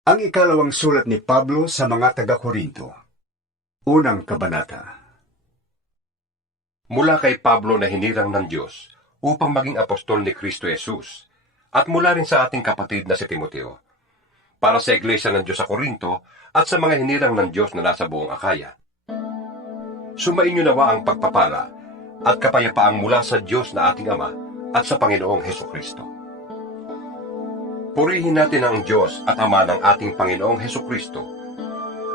Ang ikalawang sulat ni Pablo sa mga taga-Korinto. Unang kabanata. Mula kay Pablo na hinirang ng Diyos upang maging apostol ni Kristo Jesus, at mula rin sa ating kapatid na si Timoteo, para sa iglesia ng Diyos sa Korinto at sa mga hinirang ng Diyos na nasa buong Akaya. Sumainyo nawa ang pagpapala at kapayapaang mula sa Diyos na ating Ama at sa Panginoong Hesukristo. Purihin natin ang Diyos at Ama ng ating Panginoong Hesukristo,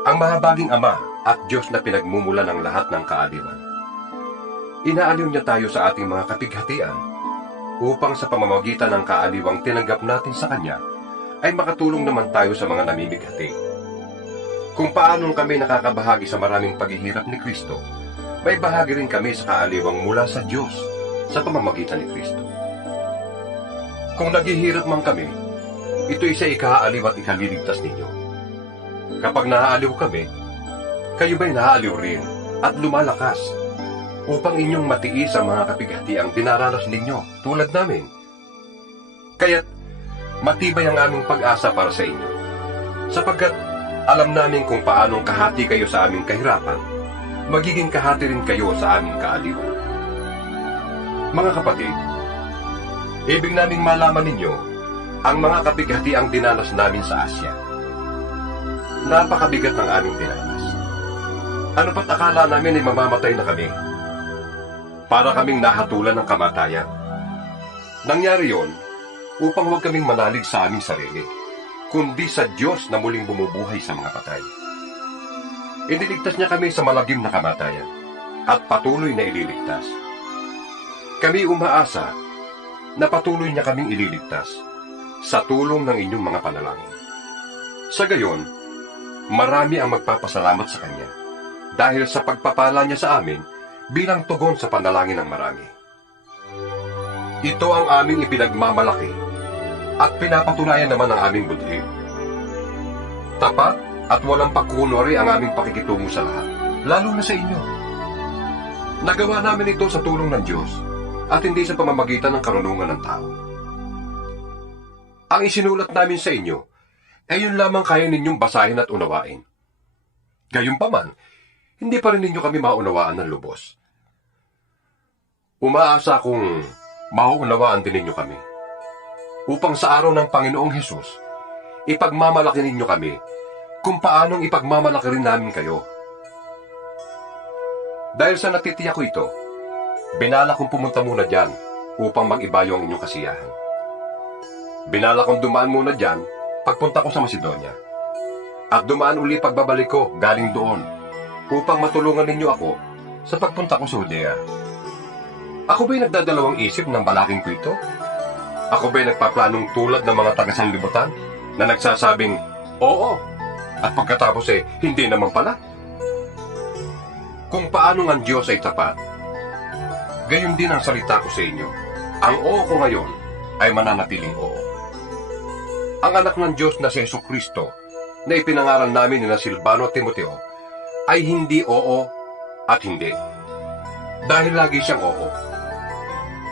ang mahabaging Ama at Diyos na pinagmumula ng lahat ng kaaliwan. Inaaliw niya tayo sa ating mga kapighatian upang sa pamamagitan ng kaaliwang tinanggap natin sa Kanya ay makatulong naman tayo sa mga namimighati. Kung paanong kami nakakabahagi sa maraming paghihirap ni Kristo, may bahagi rin kami sa kaaliwang mula sa Diyos sa pamamagitan ni Kristo. Kung naghihirap man kami, ito'y sa ikaaliw at ikaliligtas ninyo. Kapag naaaliw kami, kayo ba'y naaaliw rin at lumalakas upang inyong matiis ang mga kapighatiang dinaranas ninyo tulad namin. Kaya't matibay ang aming pag-asa para sa inyo, sapagkat alam namin kung paanong kahati kayo sa aming kahirapan, magiging kahati rin kayo sa aming kaaliwan. Mga kapatid, ibig naming malaman ninyo ang mga kapighatiang dinanas namin sa Asya. Napakabigat ng aming dinanas. Ano pa't akala namin ay mamamatay na kami? Para kaming nahatulan ng kamatayan. Nangyari yon upang huwag kaming manalig sa aming sarili, kundi sa Diyos na muling bumubuhay sa mga patay. Iniligtas niya kami sa malagim na kamatayan at patuloy na ililigtas. Kami umaasa na patuloy niya kaming ililigtas sa tulong ng inyong mga panalangin. Sa gayon, marami ang magpapasalamat sa Kanya dahil sa pagpapala niya sa amin bilang tugon sa panalangin ng marami. Ito ang aming ipinagmamalaki at pinapatunayan naman ang aming budhi. Tapat at walang pagkukunwari ang aming pakikitungo sa lahat, lalo na sa inyo. Nagawa namin ito sa tulong ng Diyos at hindi sa pamamagitan ng karunungan ng tao. Ang isinulat namin sa inyo ay yun lamang kaya ninyong basahin at unawain. Gayunpaman, hindi pa rin ninyo kami maunawaan ng lubos. Umaasa akong mauunawaan din ninyo kami, upang sa araw ng Panginoong Hesus, ipagmamalaki ninyo kami kung paanong ipagmamalaki rin namin kayo. Dahil sa natitiyak ko ito, binala kong pumunta muna dyan upang mag-ibayo ang inyong kasiyahan. Binala kong dumaan muna dyan pagpunta ko sa Macedonia, at dumaan uli pagbabalik ko galing doon upang matulungan ninyo ako sa pagpunta ko sa Judea. Ako ba'y nagdadalawang isip ng balaking ko ito? Ako ba'y nagpaplanong tulad ng mga taga-sanlibutan na nagsasabing, oo, at pagkatapos hindi naman pala? Kung paano ang Diyos ay tapat, gayon din ang salita ko sa inyo. Ang oo ko ngayon ay mananatiling oo. Ang anak ng Diyos na si Hesukristo na ipinangaral namin ni Silvano at Timoteo ay hindi oo at hindi. Dahil lagi siyang oo,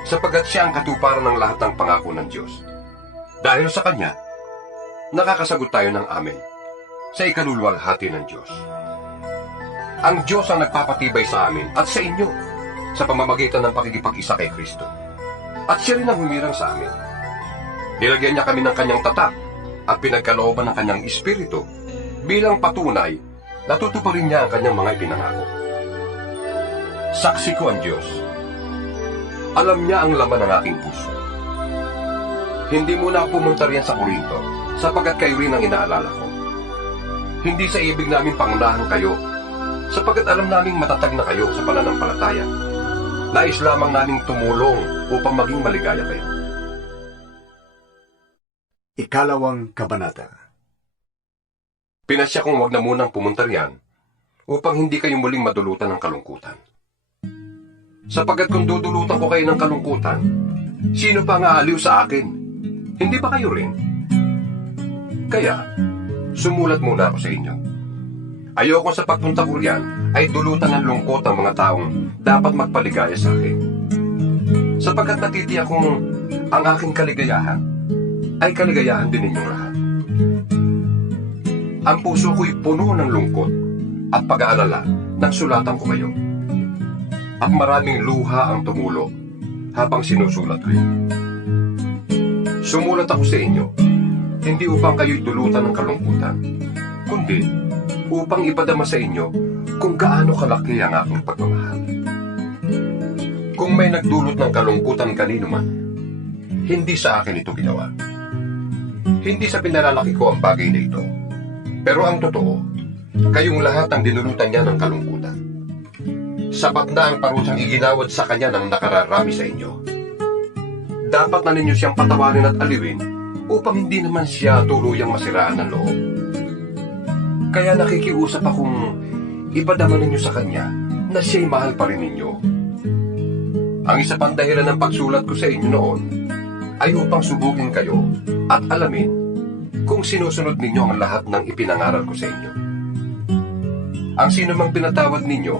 sapagkat siya ang katuparan ng lahat ng pangako ng Diyos. Dahil sa Kanya, nakakasagot tayo ng amen sa ikaluluwalhati ng Diyos. Ang Diyos ang nagpapatibay sa amin at sa inyo sa pamamagitan ng pakikipag-isa kay Kristo. At siya rin ang humirang sa amin. Nilagyan niya kami ng Kanyang tatak at pinagkalooban ng Kanyang Espiritu bilang patunay na tutuparin niya ang Kanyang mga ipinangako. Saksi ko ang Diyos. Alam niya ang laman ng aking puso. Hindi muna ako pumunta riyan sa Korinto sapagkat kayo rin ang inaalala ko. Hindi sa ibig namin pangunahan kayo sapagkat alam naming matatag na kayo sa pananampalataya. Nais lamang naming tumulong upang maging maligaya kayo. Ikalawang kabanata. Pinasya kong wag na munang pumunta riyan upang hindi kayo muling madulutan ng kalungkutan. Sapagkat kung dudulutan ko kayo ng kalungkutan, sino pa ang aaliw sa akin? Hindi ba kayo rin? Kaya, sumulat muna ako sa inyo. Ayoko sa pagpunta ko riyan ay dulutan ng lungkot ang mga taong dapat magpaligaya sa akin. Sapagkat natitiyak kong ang aking kaligayahan ay kaligayahan din ninyong lahat. ang puso ko'y puno ng lungkot at pag-aalala nang sulatan ko kayo. At maraming luha ang tumulo habang sinusulat ko yun. Sumulat ako sa inyo, hindi upang kayo'y dulutan ng kalungkutan, kundi upang ipadama sa inyo kung gaano kalaki ang aking pagmamahal. Kung may nagdulot ng kalungkutan kanino man, hindi sa akin ito ginawa. Hindi sa pinalalaki ko ang bagay na ito, pero ang totoo, kayong lahat ang dinulutan niya ng kalungkutan. Sapat na ang parusang iginawad sa kanya ng nakararami sa inyo. Dapat na ninyo siyang patawarin at aliwin upang hindi naman siya tuluyang masiraan ng loob. Kaya nakikiusap akong ipadama ninyo sa kanya na siya'y mahal pa rin ninyo. Ang isa pang dahilan ng pagsulat ko sa inyo noon ay upang subukin kayo at alamin kung sinusunod ninyo ang lahat ng ipinangaral ko sa inyo. Ang sino mang pinatawad ninyo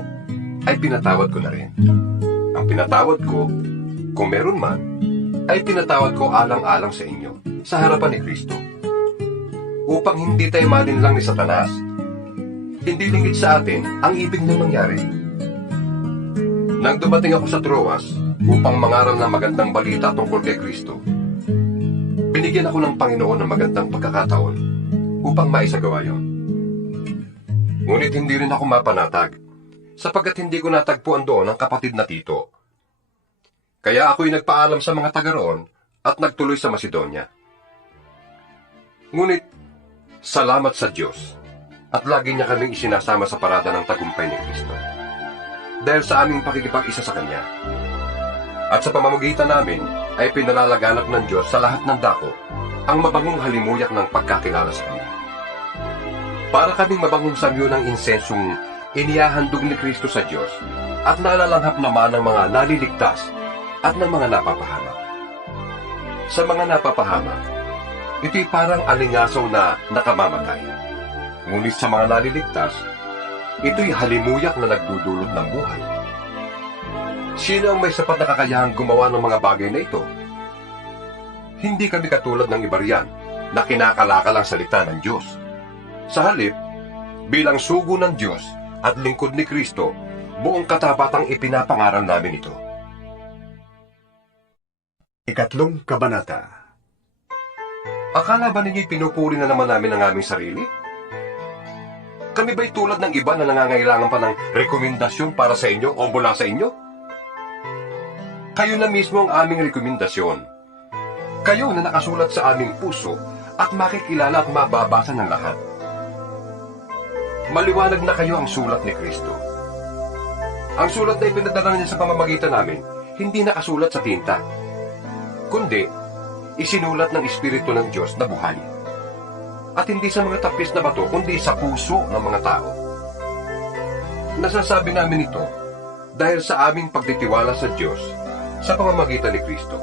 ay pinatawad ko na rin. Ang pinatawad ko, kung meron man, ay pinatawad ko alang-alang sa inyo, sa harapan ni Kristo. Upang hindi tayo malinlang ni Satanas, hindi lingid sa atin ang ibig na mangyari. Nang dumating ako sa Troas upang mangaral ng magandang balita tungkol kay Kristo, binigyan ako ng Panginoon ng magandang pagkakataon upang maisagawa yon. Ngunit hindi rin ako mapanatag, sapagkat hindi ko natagpuan doon ang kapatid na Tito. Kaya ako'y nagpaalam sa mga taga roon at nagtuloy sa Macedonia. Ngunit, salamat sa Diyos, at lagi niya kaming isinasama sa parada ng tagumpay ni Kristo, dahil sa aming pakikipag-isa sa Kanya. At sa pamamagitan namin ay pinalalaganap ng Diyos sa lahat ng dako ang mabangong halimuyak ng pagkakilala sa Kanya. Para kaming mabangong samyo ng insensong inihahandog ni Kristo sa Diyos at nalalanghap naman ng mga naliligtas at ng mga napapahamak. Sa mga napapahamak, ito'y parang alingasaw na nakamamatay. Ngunit sa mga naliligtas, ito'y halimuyak na nagdudulot ng buhay. Sino ang may sapat na kakayahang gumawa ng mga bagay na ito? Hindi kami katulad ng iba riyan na kinakalakal ang salita ng Diyos. Sa halip, bilang sugo ng Diyos at lingkod ni Kristo, buong katapatang ipinapangaral namin ito. Ikatlong kabanata. Akala ba ninyo'y pinupuri na naman namin ang aming sarili? Kami ba'y tulad ng iba na nangangailangan pa ng rekomendasyon para sa inyo o mula sa inyo? Kayo na mismo ang aming rekomendasyon. Kayo na nakasulat sa aming puso at makikilala at mababasa ng lahat. Maliwanag na kayo ang sulat ni Kristo. Ang sulat na ipinadala niya sa pamamagitan namin, hindi nakasulat sa tinta, kundi isinulat ng Espiritu ng Diyos na buhay. At hindi sa mga tapis na bato, kundi sa puso ng mga tao. Nasasabi namin ito dahil sa aming pagtitiwala sa Diyos sa pamamagitan ni Kristo.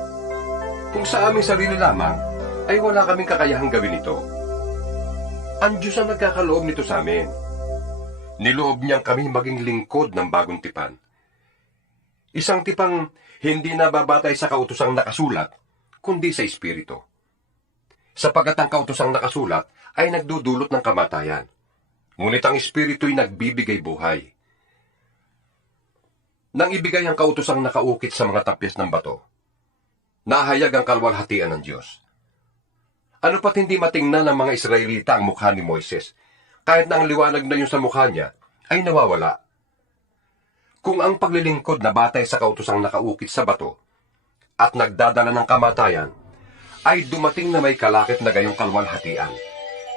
Kung sa aming sarili lamang, ay wala kaming kakayahang gawin ito. Ang Diyos ang nagkakaloob nito sa amin. Niloob niyang kami maging lingkod ng bagong tipan. Isang tipang hindi nababatay sa kautosang nakasulat, kundi sa Espiritu. Sapagkat ang kautosang nakasulat ay nagdudulot ng kamatayan, ngunit ang Espiritu'y nagbibigay buhay. Nang ibigay ang kautosang nakaukit sa mga tapyas ng bato, nahayag ang kalwalhatian ng Diyos. Ano pat hindi matingnan ng mga Israelita ang mukha ni Moises, kahit na ang liwanag na yun sa mukha niya ay nawawala. Kung ang paglilingkod na batay sa kautosang nakaukit sa bato at nagdadala ng kamatayan ay dumating na may kalakip na gayong kalwalhatian,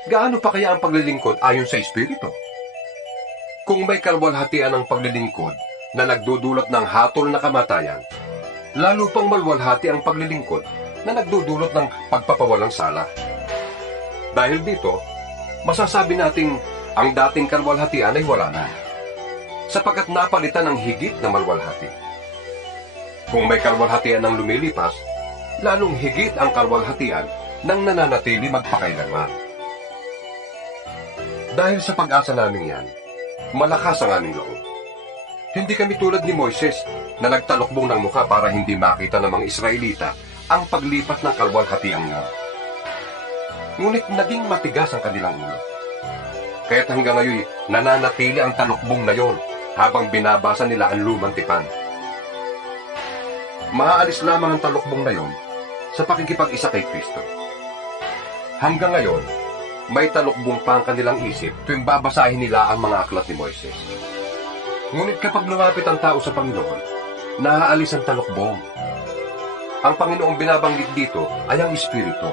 gaano pa kaya ang paglilingkod ayon sa Espiritu? Kung may kalwalhatian ang paglilingkod na nagdudulot ng hatol na kamatayan, lalo pang malwalhati ang paglilingkod na nagdudulot ng pagpapawalang sala. Dahil dito, masasabi nating ang dating kalwalhatian ay wala na, sapagkat napalitan ng higit na malwalhati. Kung may kalwalhatian ang lumilipas, lalong higit ang kalwalhatian ng nananatili magpakailanman. Dahil sa pag-asa namin yan, malakas ang aming loob. Hindi kami tulad ni Moises na nagtalokbong ng mukha para hindi makita ng mga Israelita ang paglipas ng kalwalhatian nga. Ngunit naging matigas ang kanilang ulo. Kaya't hanggang ngayon nananatili ang talukbong na yon habang binabasa nila ang lumang tipan. Maaalis lamang ang talukbong na yon sa pakikipag-isa kay Kristo. Hanggang ngayon, may talukbong pa ang kanilang isip tuwing babasahin nila ang mga aklat ni Moises. Ngunit kapag lumapit ang tao sa Panginoon, naaalis ang talukbong. Ang Panginoong binabanggit dito ay ang Espiritu.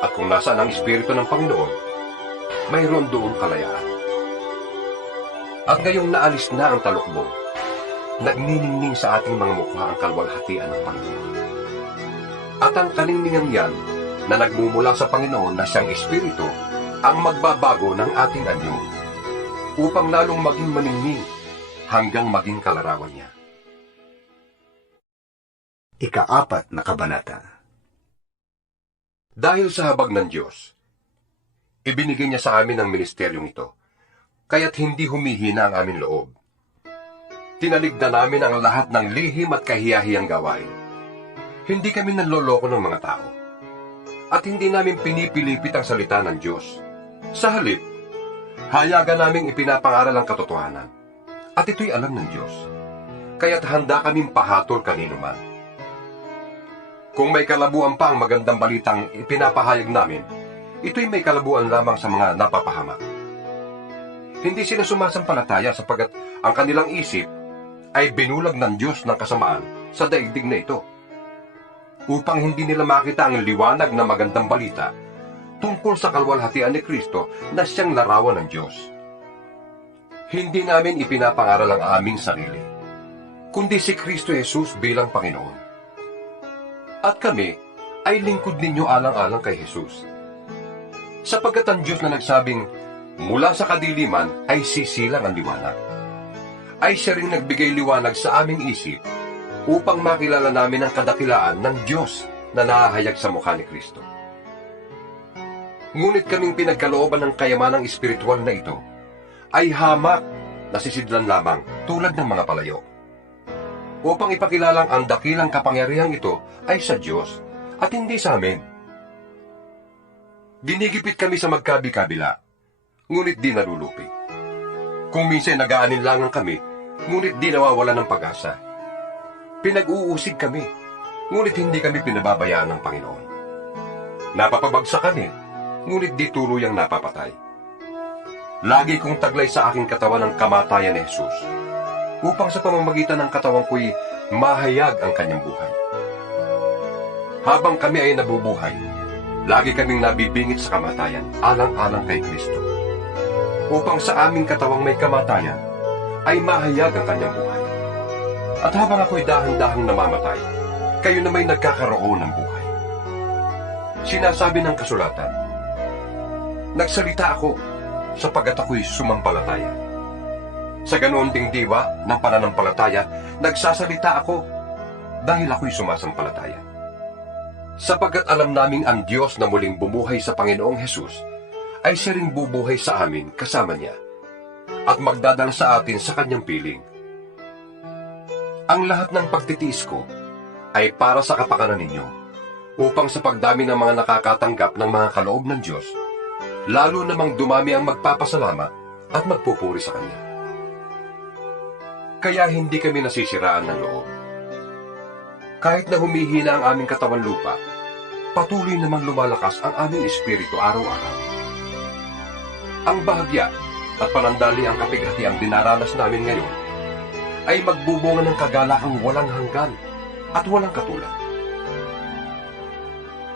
At kung nasaan ang Espiritu ng Panginoon, mayroon doon kalayaan. At ngayong naalis na ang talukbong, nagniningning sa ating mga mukha ang kalwalhatian ng Panginoon. At ang kaningningan yan na nagmumula sa Panginoon na siyang Espiritu ang magbabago ng ating anyo upang lalong maging maningning hanggang maging kalarawan niya. Ika-4 na kabanata. Dahil sa habag ng Diyos, ibinigay niya sa amin ang ministeryong ito, kaya't hindi humihina ang aming loob. Tinaligdan namin ang lahat ng lihim at kahiyahiyang gawain. Hindi kami nanloloko ng mga tao. At hindi namin pinipilipit ang salita ng Diyos. Sa halip, hayagan naming ipinapangaral ang katotohanan. At ito'y alam ng Diyos. Kaya't handa kaming pahatol kanino man. Kung may kalabuan pa ang magandang balitang ipinapahayag namin, ito'y may kalabuan lamang sa mga napapahamak. Hindi sila sumasampalataya sapagat ang kanilang isip ay binulag ng Diyos ng kasamaan sa daigdig na ito, upang hindi nila makita ang liwanag na magandang balita tungkol sa kalwalhatian ni Kristo na siyang larawan ng Diyos. Hindi namin ipinapangaral ang aming sarili, kundi si Kristo Jesus bilang Panginoon. At kami ay lingkod ninyo alang-alang kay Jesus. Sapagkat ang Diyos na nagsabing, mula sa kadiliman ay sisilang ang liwanag, ay siya ring nagbigay liwanag sa aming isip upang makilala namin ang kadakilaan ng Diyos na nahahayag sa mukha ni Kristo. Ngunit kaming pinagkalooban ng kayamanang espiritual na ito ay hamak na sisidlan lamang tulad ng mga palayo, upang ipakilalang ang dakilang kapangyarihang ito ay sa Diyos at hindi sa amin. Ginigipit kami sa magkabi-kabila, ngunit di nalulupi. Kung minsan nag-aaninlangan kami, ngunit di nawawala ng pag-asa. Pinag-uusig kami, ngunit hindi kami pinababayaan ng Panginoon. Napapabagsak kami, ngunit di tuluyang napapatay. Lagi kong taglay sa aking katawan ang kamatayan ni Jesus, upang sa pamamagitan ng katawan ko'y mahayag ang kanyang buhay. Habang kami ay nabubuhay, lagi kaming nabibingit sa kamatayan, alang-alang kay Kristo, upang sa aming katawang may kamatayan, ay mahayag ang kanyang buhay. At habang ako'y dahan-dahang namamatay, kayo na may nagkakaroon ng buhay. Sinasabi ng kasulatan, nagsalita ako sapagat ako'y sumampalataya. Sa ganoon ding diwa ng pananampalataya, nagsasalita ako dahil ako'y sumasampalataya. Sapagkat alam naming ang Diyos na muling bumuhay sa Panginoong Hesus ay siya ring bubuhay sa amin kasama niya at magdadala sa atin sa kanyang piling. Ang lahat ng pagtitiis ko ay para sa kapakanan ninyo, upang sa pagdami ng mga nakakatanggap ng mga kaloob ng Diyos, lalo namang dumami ang magpapasalamat at magpupuri sa Kanya. Kaya hindi kami nasisiraan ng loob. Kahit na humihina ang aming katawan lupa, patuloy namang lumalakas ang aming espiritu araw-araw. Ang bahagya at panandali ang kapighati ang dinaranas namin ngayon ay magbubunga ng kagalakang walang hanggan at walang katulad.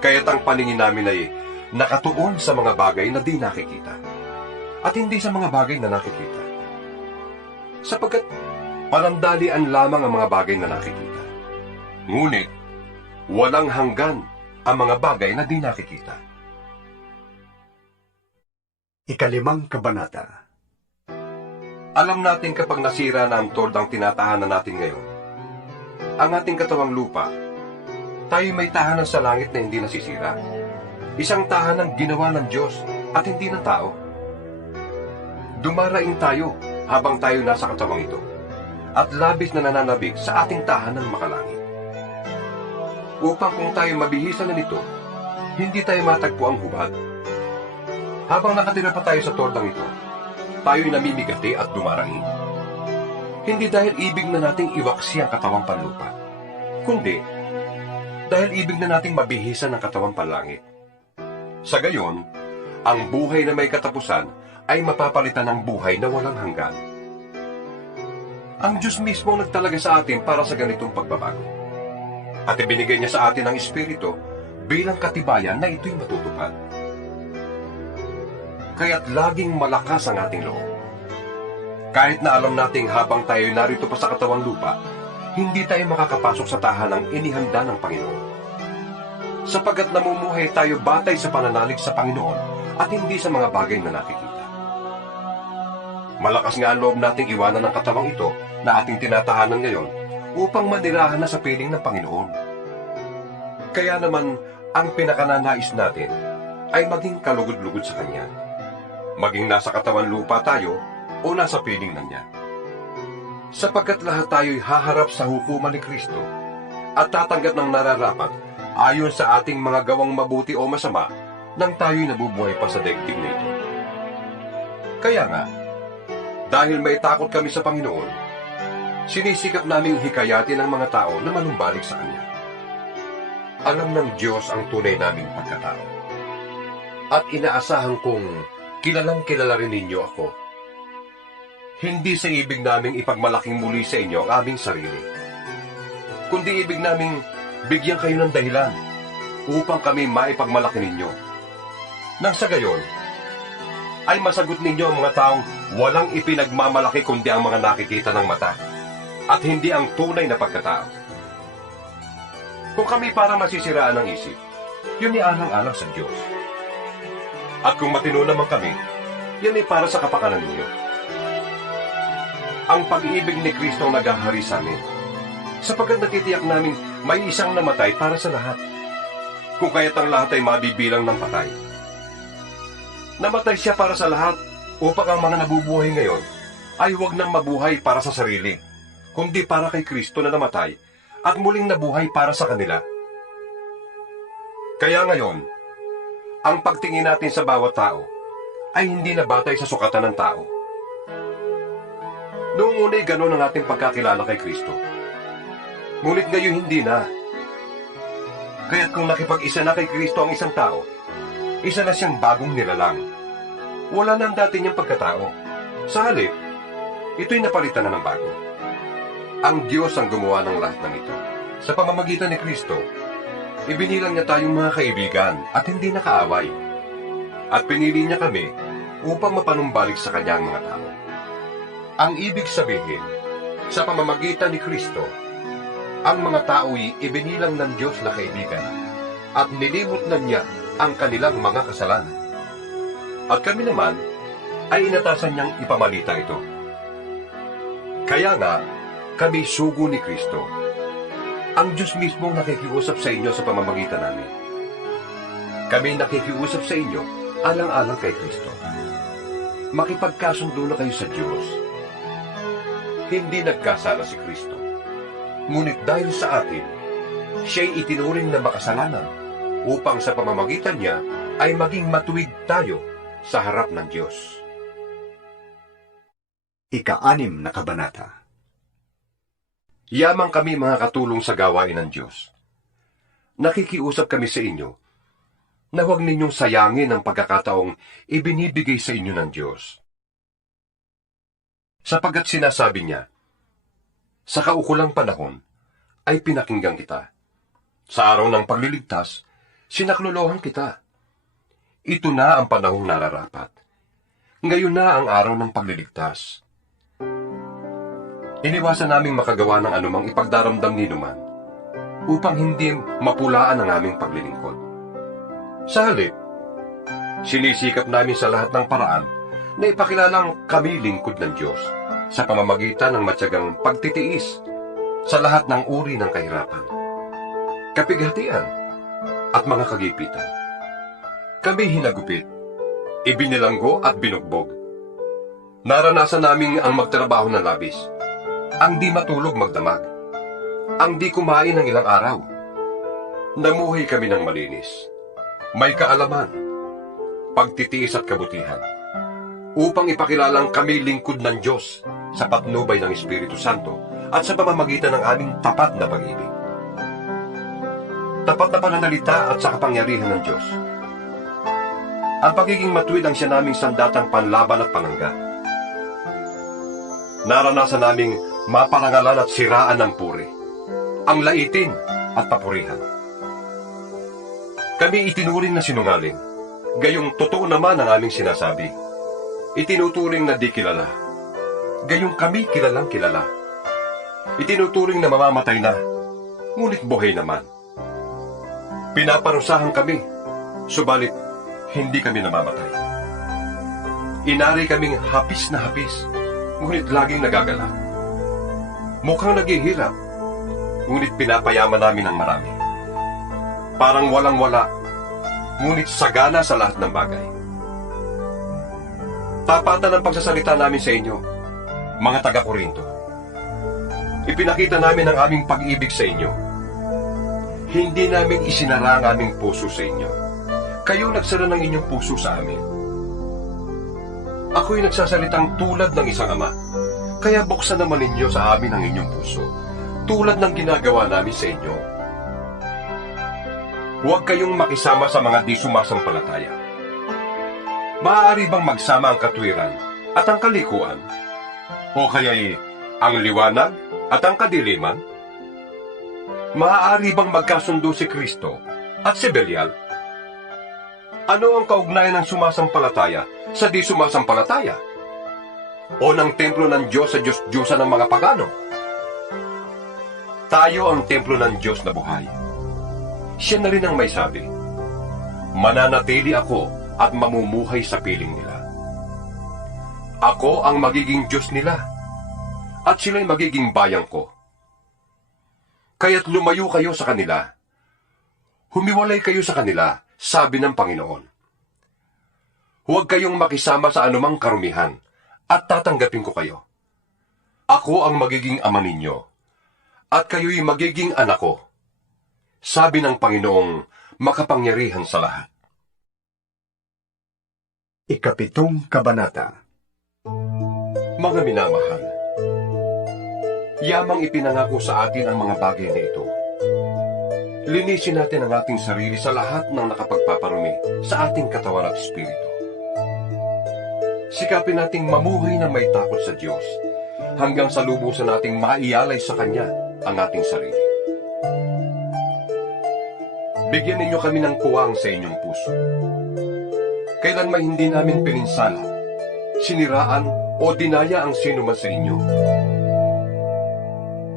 Kaya't ang paningin namin ay nakatuon sa mga bagay na di nakikita at hindi sa mga bagay na nakikita. Sapagkat panandalian lamang ang mga bagay na nakikita. Ngunit, walang hanggan ang mga bagay na di nakikita. Ika-5 kabanata. Alam natin kapag nasira na ang tordang tinatahanan natin ngayon, ang ating katawang lupa, tayo may tahanan sa langit na hindi nasisira. Isang tahanan ginawa ng Diyos at hindi ng tao. Dumaraing tayo habang tayo nasa katawang ito, at labis na nananabik sa ating tahanang makalangit. Upang kung tayo mabihisan na nito, hindi tayo matagpo ang hubad. Habang nakatira pa tayo sa tordang ito, tayo'y namimigati at dumaraing. Hindi dahil ibig na nating iwaksi ang katawang panlupa, kundi dahil ibig na nating mabihisan ang katawang panlangit. Sa gayon, ang buhay na may katapusan ay mapapalitan ng buhay na walang hanggan. Ang Diyos mismo ang nagtalaga sa atin para sa ganitong pagbabago. At ibinigay niya sa atin ang Espiritu bilang katibayan na ito'y matutupad. Kaya't laging malakas ang ating loob. Kahit na alam nating habang tayo narito pa sa katawang lupa, hindi tayo makakapasok sa tahanang inihanda ng Panginoon. Sapagkat namumuhay tayo batay sa pananalig sa Panginoon at hindi sa mga bagay na nakikita. Malakas nga ang loob nating iwanan ng katawang ito na ating tinatahanan ngayon upang manirahan na sa piling ng Panginoon. Kaya naman, ang pinakananais natin ay maging kalugod-lugod sa Kanya. Maging nasa katawan lupa tayo o nasa piling na Niya. Sapagkat lahat tayo'y haharap sa hukuman ni Kristo at tatanggap ng nararapat ayon sa ating mga gawang mabuti o masama nang tayo'y nabubuhay pa sa daigdig na ito. Kaya nga, dahil may takot kami sa Panginoon, sinisikap naming hikayatin ang mga tao na manumbalik sa Kanya. Alam ng Diyos ang tunay naming pagkatao. At inaasahan kong kilalang-kilala rin ninyo ako. Hindi sa ibig naming ipagmalaking muli sa inyo ang aming sarili, kundi ibig naming bigyan kayo ng dahilan upang kami maipagmalaki ninyo. Nang sa gayon, ay masagot ninyo ang mga taong walang ipinagmamalaki kundi ang mga nakikita ng mata at hindi ang tunay na pagkatao. Kung kami parang masisiraan ng isip, yun ay alang-alang sa Diyos. At kung matino naman kami, yan ay para sa kapakanan ninyo. Ang pag-ibig ni Kristo ang naghahari sa amin, sapagkat natitiyak namin may isang namatay para sa lahat, kung kaya't ang lahat ay mabibilang ng patay. Namatay siya para sa lahat, upang ang mga nabubuhay ngayon ay huwag nang mabuhay para sa sarili, kundi para kay Kristo na namatay at muling nabuhay para sa kanila. Kaya ngayon, ang pagtingin natin sa bawat tao ay hindi na batay sa sukatan ng tao. Noong una'y gano'n ang ating pagkakilala kay Kristo. Ngunit ngayon hindi na. Kaya't kung nakipag-isa na kay Kristo ang isang tao, isa na siyang bagong nilalang. Wala na ang dati niyang pagkatao. Sa halip, ito'y napalitan na ng bago. Ang Diyos ang gumawa ng lahat ng ito. Sa pamamagitan ni Kristo, ibinilang niya tayong mga kaibigan at hindi nakaaway. At pinili niya kami upang mapanumbalik sa kanyang mga tao. Ang ibig sabihin, sa pamamagitan ni Kristo, ang mga tao'y ibinilang ng Diyos na kaibigan at nilimot na niya ang kanilang mga kasalanan. At kami naman ay inatasan niyang ipamalita ito. Kaya nga, kami sugo ni Kristo. Ang Diyos mismo nakikiusap sa inyo sa pamamagitan namin. Kami nakikiusap sa inyo alang-alang kay Kristo. Makipagkasundo na kayo sa Diyos. Hindi nagkasala si Kristo. Ngunit dahil sa atin, siya'y itinuring na makasalanan upang sa pamamagitan niya ay maging matuwid tayo sa harap ng Diyos. Ika-6 na kabanata. Yamang kami mga katulong sa gawain ng Diyos. Nakikiusap kami sa inyo na huwag ninyong sayangin ang pagkakataong ibinibigay sa inyo ng Diyos. Sapagkat sinasabi niya, sa kaukulang panahon ay pinakinggan kita. Sa araw ng pagliligtas, sinaklolohan kita. Ito na ang panahong nararapat. Ngayon na ang araw ng pagliligtas. Iniwasan naming makagawa ng anumang ipagdaramdam ni numan upang hindi mapulaan ang aming paglilingkod. Sa halip, sinisikap namin sa lahat ng paraan na ipakilalang kami lingkod ng Diyos sa pamamagitan ng matyagang pagtitiis sa lahat ng uri ng kahirapan, kapighatian, at mga kagipitan. Kami hinagupit, ibinilanggo at binugbog. Naranasan namin ang magtrabaho ng labis, ang di matulog magdamag, ang di kumain ng ilang araw. Namuhay kami ng malinis, may kaalaman, pagtitiis at kabutihan, upang ipakilalang kami lingkod ng Diyos sa patnubay ng Espiritu Santo at sa pamamagitan ng aming tapat na pag-ibig. Tapat na pananalita at sa kapangyarihan ng Diyos. Ang pagiging matuwid ang siya naming sandatang panlaban at panangga. Naranasan naming maparangalan at siraan ng puri, ang laitin at papurihan. Kami itinuring na sinungaling, gayong totoo naman ang aming sinasabi. Itinuturing na di kilala, gayong kami kilalang kilala. Itinuturing na mamamatay na, ngunit buhay naman. Pinaparusahan kami, subalit hindi kami namamatay. Inari kaming hapis na hapis, ngunit laging nagagala. Mukhang naghihirap, ngunit pinapayaman namin ang marami. Parang walang-wala, ngunit sagana sa lahat ng bagay. Tapatan ang pagsasalita namin sa inyo, mga taga-Korinto. Ipinakita namin ang aming pag-ibig sa inyo. Hindi namin isinara ang aming puso sa inyo. Kayo nagsara ng inyong puso sa amin. Ako'y nagsasalitang tulad ng isang ama, kaya buksan naman ninyo sa amin ang inyong puso, tulad ng ginagawa namin sa inyo. Huwag kayong makisama sa mga di sumasampalataya. Maaari bang magsama ang katwiran at ang kalikuan? O kaya'y ang liwanag at ang kadiliman? Maaari bang magkasundo si Kristo at si Belial? Ano ang kaugnayan ng sumasampalataya sa di sumasampalataya? O ng templo ng Diyos sa Diyos-Diyosan ng mga pagano? Tayo ang templo ng Diyos na buhay. Siya na rin ang may sabi, mananatili ako at mamumuhay sa piling nila. Ako ang magiging Diyos nila, at sila'y magiging bayan ko. Kaya't lumayo kayo sa kanila. Humiwalay kayo sa kanila, sabi ng Panginoon. Huwag kayong makisama sa anumang karumihan, at tatanggapin ko kayo. Ako ang magiging ama ninyo, at kayo'y magiging anak ko, sabi ng Panginoong makapangyarihan sa lahat. Ikapitong Kabanata. Mga minamahal, yamang ipinangako sa atin ang mga bagay na ito. Linisin natin ang ating sarili sa lahat ng nakapagpaparumi sa ating katawan at espiritu. Sikapin nating mamuhay ng may takot sa Diyos hanggang sa lubusan nating maialay sa Kanya ang ating sarili. Bigyan ninyo kami ng puwang sa inyong puso. Kailan may hindi namin pininsala, siniraan o dinaya ang sino man sa inyo.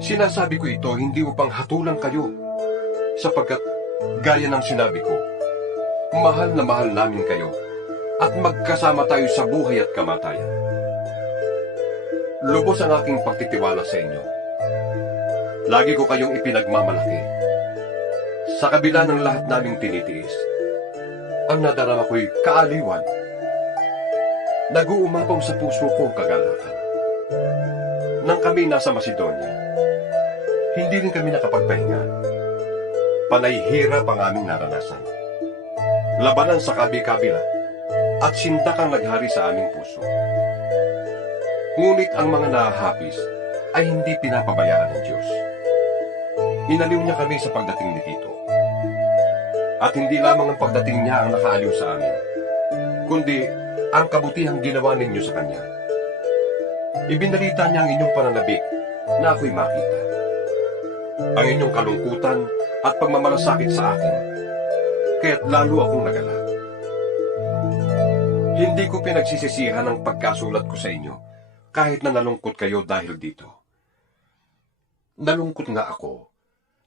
Sinasabi ko ito hindi upang hatulan kayo, sapagkat gaya ng sinabi ko, mahal na mahal namin kayo at magkasama tayo sa buhay at kamatayan. Lubos ang aking pagtitiwala sa inyo. Lagi ko kayong ipinagmamalaki. Sa kabila ng lahat naming tinitiis, ang nadarama ko'y kaaliwan. Nag-uumapaw sa puso ko ang kagalakan. Nang kami nasa Macedonia, hindi rin kami nakapagpahinga. Panay hirap ang aming naranasan. Labanan sa kabi-kabila at sindakang naghari sa aming puso. Ngunit ang mga nahahapis ay hindi pinapabayaan ng Diyos. Inaliw niya kami sa pagdating ni Tito. At hindi lamang ang pagdating niya ang nakaaliw sa amin, kundi ang kabutihang ginawa ninyo sa Kanya. Ibinalita niya ang inyong pananabik na ako'y makita. Ang inyong kalungkutan at pagmamalasakit sa akin, kaya't lalo akong nagala. Hindi ko pinagsisisihan ang pagkasulat ko sa inyo, kahit na nalungkot kayo dahil dito. Nalungkot nga ako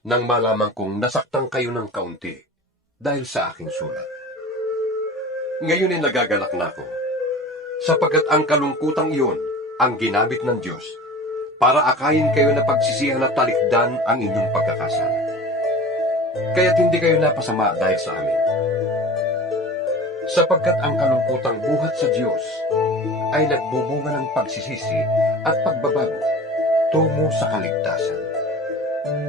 nang malaman kong nasaktan kayo ng kaunti dahil sa aking sulat. Ngayon ay nagagalak na ako, sapagkat ang kalungkutang iyon ang ginamit ng Diyos para akayin kayo na pagsisihan at talikdan ang inyong pagkakasala. Kaya't hindi kayo napasama dahil sa amin. Sapagkat ang kalungkutang buhat sa Diyos ay nagbubunga ng pagsisisi at pagbabago tungo sa kaligtasan.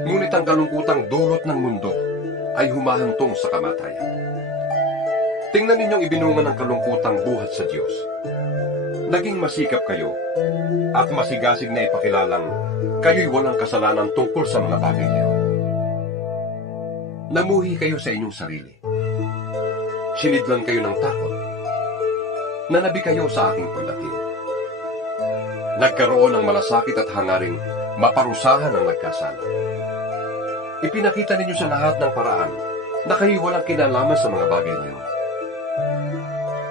Ngunit ang kalungkutang dulot ng mundo ay humahantong sa kamatayan. Tingnan ninyong ibinunga ng kalungkutang buhat sa Diyos. Naging masikap kayo at masigasig na ipakilalang kayo'y walang kasalanan tungkol sa mga bagay niyo. Namuhi kayo sa inyong sarili. Sinidlan kayo ng takot. Nanabi kayo sa aking pagdating. Nagkaroon ng malasakit at hangaring maparusahan ang nagkasala. Ipinakita ninyo sa lahat ng paraan na kayo walang kinalaman sa mga bagay na yun.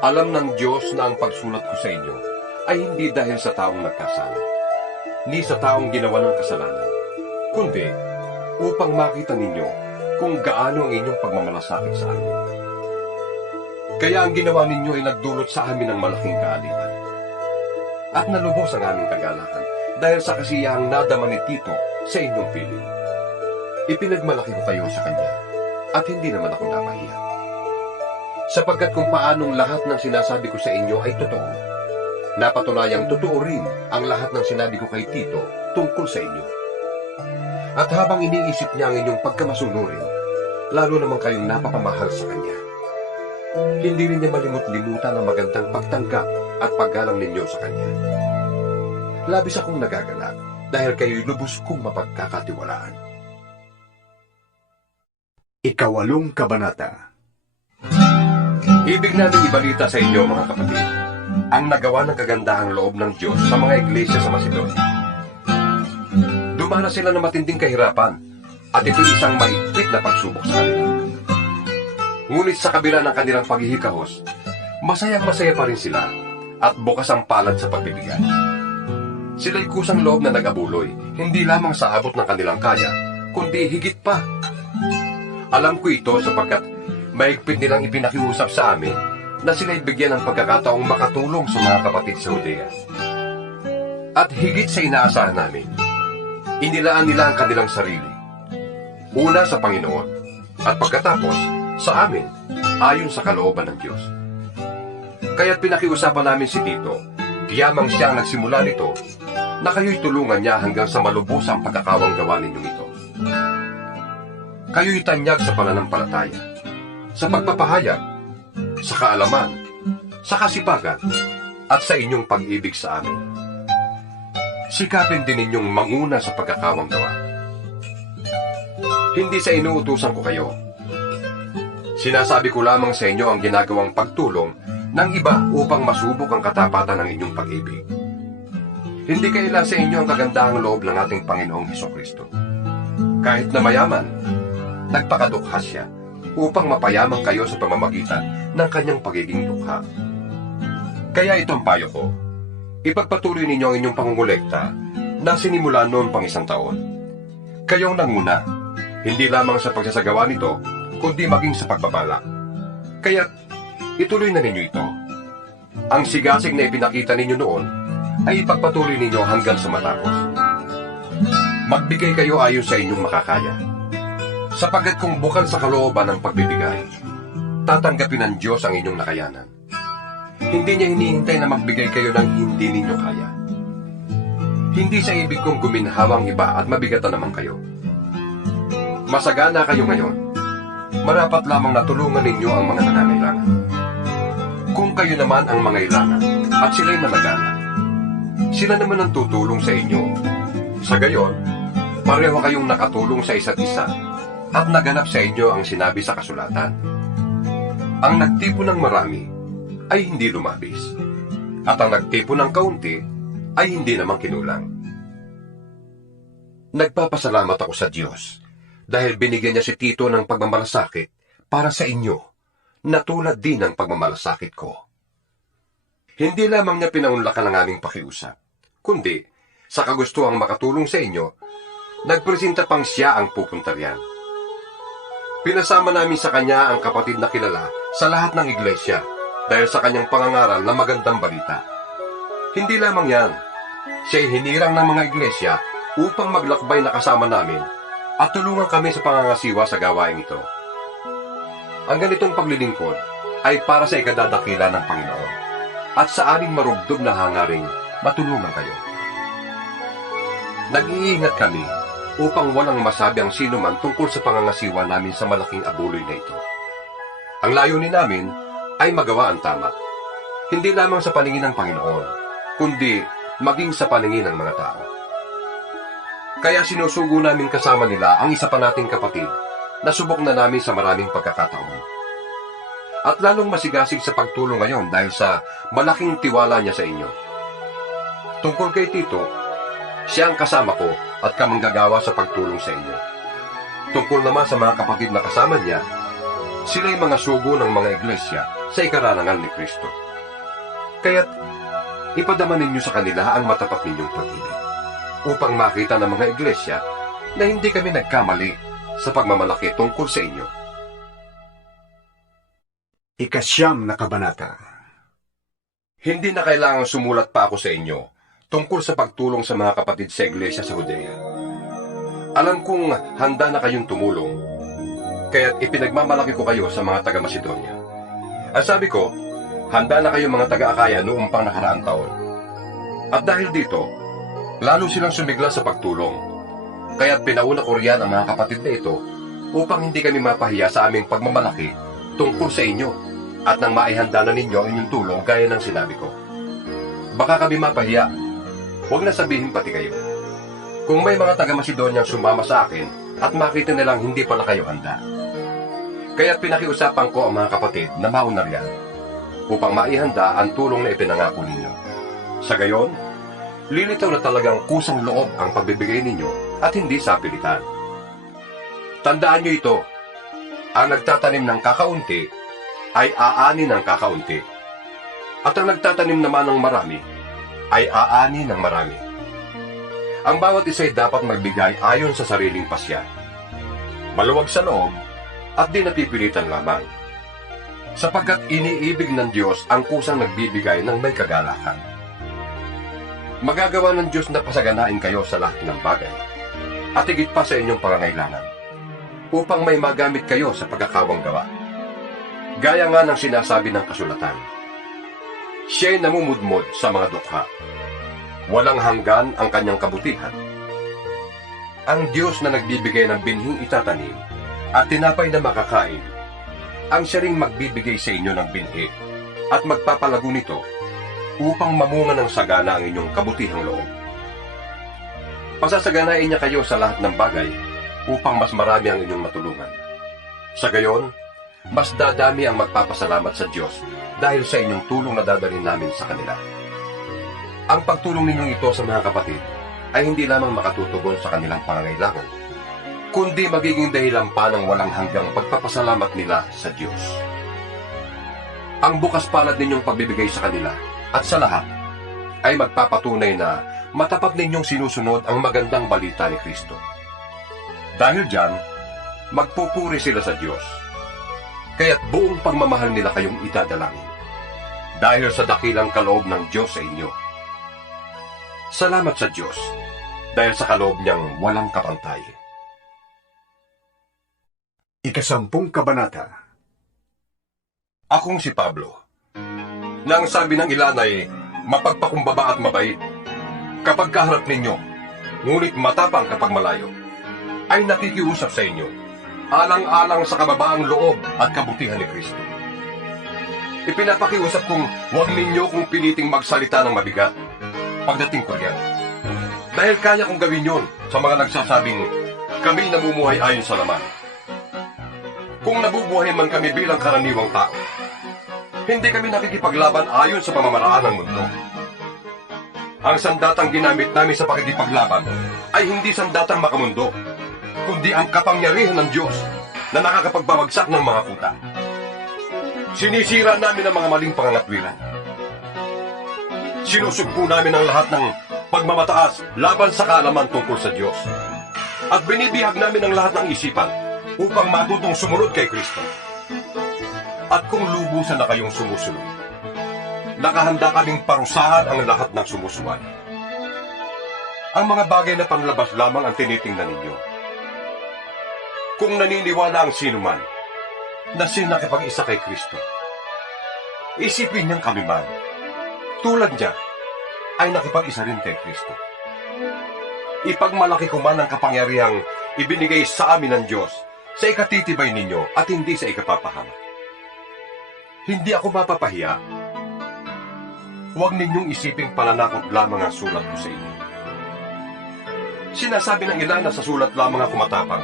Alam ng Diyos na ang pagsulat ko sa inyo ay hindi dahil sa taong nagkasala, ni sa taong ginawa ng kasalanan, kundi upang makita ninyo kung gaano ang inyong pagmamalasakit sa amin. Kaya ang ginawa ninyo ay nagdulot sa amin ng malaking kaaliwan. At nalubos ang aming kagalakan dahil sa kasiyahang nadama ni Tito sa inyong piling. Ipinagmalaki ko kayo sa kanya at hindi naman ako napahiya. Sapagkat kung paanong lahat ng sinasabi ko sa inyo ay totoo, napatunayang totoo rin ang lahat ng sinabi ko kay Tito tungkol sa inyo. At habang iniisip niya ang inyong pagkamasunurin, lalo naman kayong napapamahal sa kanya, hindi rin niya malimut-limutan ang magandang pagtanggap at paggalang ninyo sa kanya. Labis akong nagagalak dahil kayo'y lubos kong mapagkakatiwalaan. Ikawalong kabanata. Ibig namin ibalita sa inyo, mga kapatid, ang nagawa ng kagandahang loob ng Diyos sa mga iglesia sa Macedonia. Dumana sila ng matinding kahirapan at ito'y isang mahigpit na pagsubok sa kanila. Ngunit sa kabila ng kanilang paghihikahos, masayang-masaya pa rin sila at bukas ang palad sa pagbibigay. Sila'y kusang loob na nag-abuloy, hindi lamang sa abot ng kanilang kaya, kundi higit pa. Alam ko ito sapagkat mahigpit nilang ipinakiusap sa amin na sila'y bigyan ng pagkakataong makatulong sa mga kapatid sa Judea. At higit sa inaasahan namin, inilaan nila ang kanilang sarili. Una sa Panginoon, at pagkatapos sa amin, ayon sa kalooban ng Diyos. Kaya't pinakiusapan namin si Tito, yamang siya ang nagsimula nito, na kayo'y tulungan niya hanggang sa malubos ang pagkakawang gawa ninyong ito. Kayo'y tanyag sa pananampalataya, sa pagpapahayag, sa kaalaman, sa kasipagan, at sa inyong pag-ibig sa amin. Sikapin din ninyong manguna sa pagkakawang gawa. Hindi sa inuutusan ko kayo. Sinasabi ko lamang sa inyo ang ginagawang pagtulong ng iba upang masubok ang katapatan ng inyong pag-ibig. Hindi kaila sa inyo ang kagandahang loob ng ating Panginoong Hesukristo. Kahit na mayaman, nagpakadukha siya upang mapayaman kayo sa pamamagitan ng kanyang pagiging dukha. Kaya itong payo ko, ipagpatuloy ninyo ang inyong pangungulekta na sinimula noon pang 1 taon. Kayong nanguna, hindi lamang sa pagsasagawa nito, kundi maging sa pagbabalak. Kaya ituloy na ninyo ito. Ang sigasig na ipinakita ninyo noon ay ipagpatuloy ninyo hanggang sa matapos. Magbigay kayo ayon sa inyong makakaya. Sapagkat kung bukal sa kalooban ng pagbibigay, tatanggapin ng Diyos ang inyong nakayanan. Hindi niya hinihintay na magbigay kayo ng hindi ninyo kaya. Hindi sa ibig kong guminhawang iba at mabigatan naman kayo. Masagana kayo ngayon. Marapat lamang na tulungan ninyo ang mga nangangailangan. Kung kayo naman ang mangailangan at sila'y managana, sila naman ang tutulong sa inyo. Sa gayon, pareho kayong nakatulong sa isa't isa at naganap sa inyo ang sinabi sa kasulatan. Ang nagtipon ng marami ay hindi lumabis, at ang nagtipon ng kaunti ay hindi naman kinulang. Nagpapasalamat ako sa Diyos dahil binigyan niya si Tito ng pagmamalasakit para sa inyo, na tulad din ng pagmamalasakit ko. Hindi lamang niya pinaunlakan ang aming pakiusap, kundi sa kagustuhang makatulong sa inyo, nagpresenta pang siya ang pupunta riyan. Pinasama namin sa kanya ang kapatid na kilala sa lahat ng iglesia dahil sa kanyang pangangaral na magandang balita. Hindi lamang yan, siya'y hinirang ng mga iglesia upang maglakbay na kasama namin at tulungan kami sa pangangasiwa sa gawain ito. Ang ganitong paglilingkod ay para sa ikadadakila ng Panginoon at sa aming marugdog na hangaring matulungan kayo. Nag-iingat kami upang walang masabi ang sinuman tungkol sa pangangasiwa namin sa malaking abuloy na ito. Ang layunin namin ay magawa ang tama. Hindi lamang sa paningin ng Panginoon, kundi maging sa paningin ng mga tao. Kaya sinusugo namin kasama nila ang isa pa nating kapatid na subok na namin sa maraming pagkakataon. At lalong masigasig sa pagtulong ngayon dahil sa malaking tiwala niya sa inyo. Tungkol kay Tito, siya ang kasama ko at kamanggagawa sa pagtulong sa inyo. Tungkol naman sa mga kapatid na kasama niya, sila'y mga sugo ng mga iglesia sa ikararangal ni Kristo. Kaya't ipadama ninyo sa kanila ang matapat ninyong pag-ibig, upang makita ng mga iglesia na hindi kami nagkamali sa pagmamalaki tungkol sa inyo. Ikasyam na kabanata. Hindi na kailangang sumulat pa ako sa inyo tungkol sa pagtulong sa mga kapatid sa iglesia sa Judea. Alam kong handa na kayong tumulong, kaya't ipinagmamalaki ko kayo sa mga taga-Macedonia. Ang sabi ko, handa na kayong mga taga-Akaya noong pang nakaraang taon. At dahil dito, lalo silang sumigla sa pagtulong. Kaya't pinauna ko riyan ang mga kapatid na ito upang hindi kami mapahiya sa aming pagmamalaki tungkol sa inyo at nang maihanda na ninyo ang inyong tulong gaya ng sinabi ko. Baka kami mapahiya, huwag na sabihin pati kayo. Kung may mga taga-Macedoniang sumama sa akin at makita nilang hindi pala kayo handa. Kaya pinakiusapan ko ang mga kapatid na mauna riyan upang maihanda ang tulong na ipinangako ninyo. Sa gayon, lilitaw na talagang kusang loob ang pagbibigay ninyo at hindi sa pilitan. Tandaan nyo ito, ang nagtatanim ng kakaunti ay aani ng kakaunti. At ang nagtatanim naman ng marami ay aani ng marami. Ang bawat isa ay dapat magbigay ayon sa sariling pasya. Maluwag sa loob at di napipilitan lamang. Sapagkat iniibig ng Diyos ang kusang nagbibigay ng may kagalakan. Magagawa ng Diyos na pasaganain kayo sa lahat ng bagay at higit pa sa inyong pangangailangan upang may magamit kayo sa pagkakawang gawa. Gaya nga ng sinasabi ng kasulatan, siya'y namumudmod sa mga dukha. Walang hanggan ang kanyang kabutihan. Ang Diyos na nagbibigay ng binhing itatanim at tinapay na makakain, ang siya ring magbibigay sa inyo ng binhi at magpapalago nito upang mamunga ng sagana ang inyong kabutihang loob. Pasasaganain niya kayo sa lahat ng bagay upang mas marami ang inyong matulungan. Sa gayon, mas dadami ang magpapasalamat sa Diyos dahil sa inyong tulong na dadalhin namin sa kanila. Ang pagtulong ninyong ito sa mga kapatid ay hindi lamang makatutugon sa kanilang pangangailangan, kundi magiging dahilan pa ng walang hanggang pagpapasalamat nila sa Diyos. Ang bukas palad ninyong pagbibigay sa kanila at sa lahat ay magpapatunay na matapat ninyong sinusunod ang magandang balita ni Kristo. Dahil dyan, magpupuri sila sa Diyos. Kaya't buong pagmamahal nila kayong idadalangin dahil sa dakilang kaloob ng Diyos sa inyo. Salamat sa Diyos dahil sa kaloob niyang walang kapantay. Ikasampung kabanata. Akong si Pablo, na ang sabi ng ilan ay mapagpakumbaba at mabait kapag kaharap ninyo, ngunit matapang kapag malayo, ay nakikiusap sa inyo, alang-alang sa kababaang loob at kabutihan ni Kristo. Ipinapakiusap kong huwag ninyo kung piliting magsalita ng mabigat pagdating ko riyan. Dahil kaya kong gawin yon sa mga nagsasabing kami namumuhay ayon sa laman. Kung nabubuhay man kami bilang karaniwang tao, hindi kami nakikipaglaban ayon sa pamamaraan ng mundo. Ang sandatang ginamit namin sa pakikipaglaban ay hindi sandatang makamundo, kundi ang kapangyarihan ng Diyos na nakakapagbabagsak ng mga kuta. Sinisira namin ang mga maling pangangatwiran. Sinusugpo namin ang lahat ng pagmamataas laban sa kaalaman tungkol sa Diyos. At binibihag namin ang lahat ng isipan upang matutong sumunod kay Kristo. At kung lubusan na kayong sumusunod, nakahanda kaming parusahan ang lahat ng sumusuway. Ang mga bagay na panlabas lamang ang tinitingnan ninyo. Kung naniniwala ang sinuman na siya nakipag-isa kay Kristo, isipin niyang kami man, tulad niya, ay nakipag-isa rin kay Kristo. Ipagmalaki ko man ang kapangyarihang ibinigay sa amin ng Diyos sa ikatitibay ninyo at hindi sa ikapapahamak. Hindi ako mapapahiya. Huwag ninyong isiping pananakot lamang ang sulat ko sa inyo. Sinasabi ng ilan na sa sulat lamang ako matapang,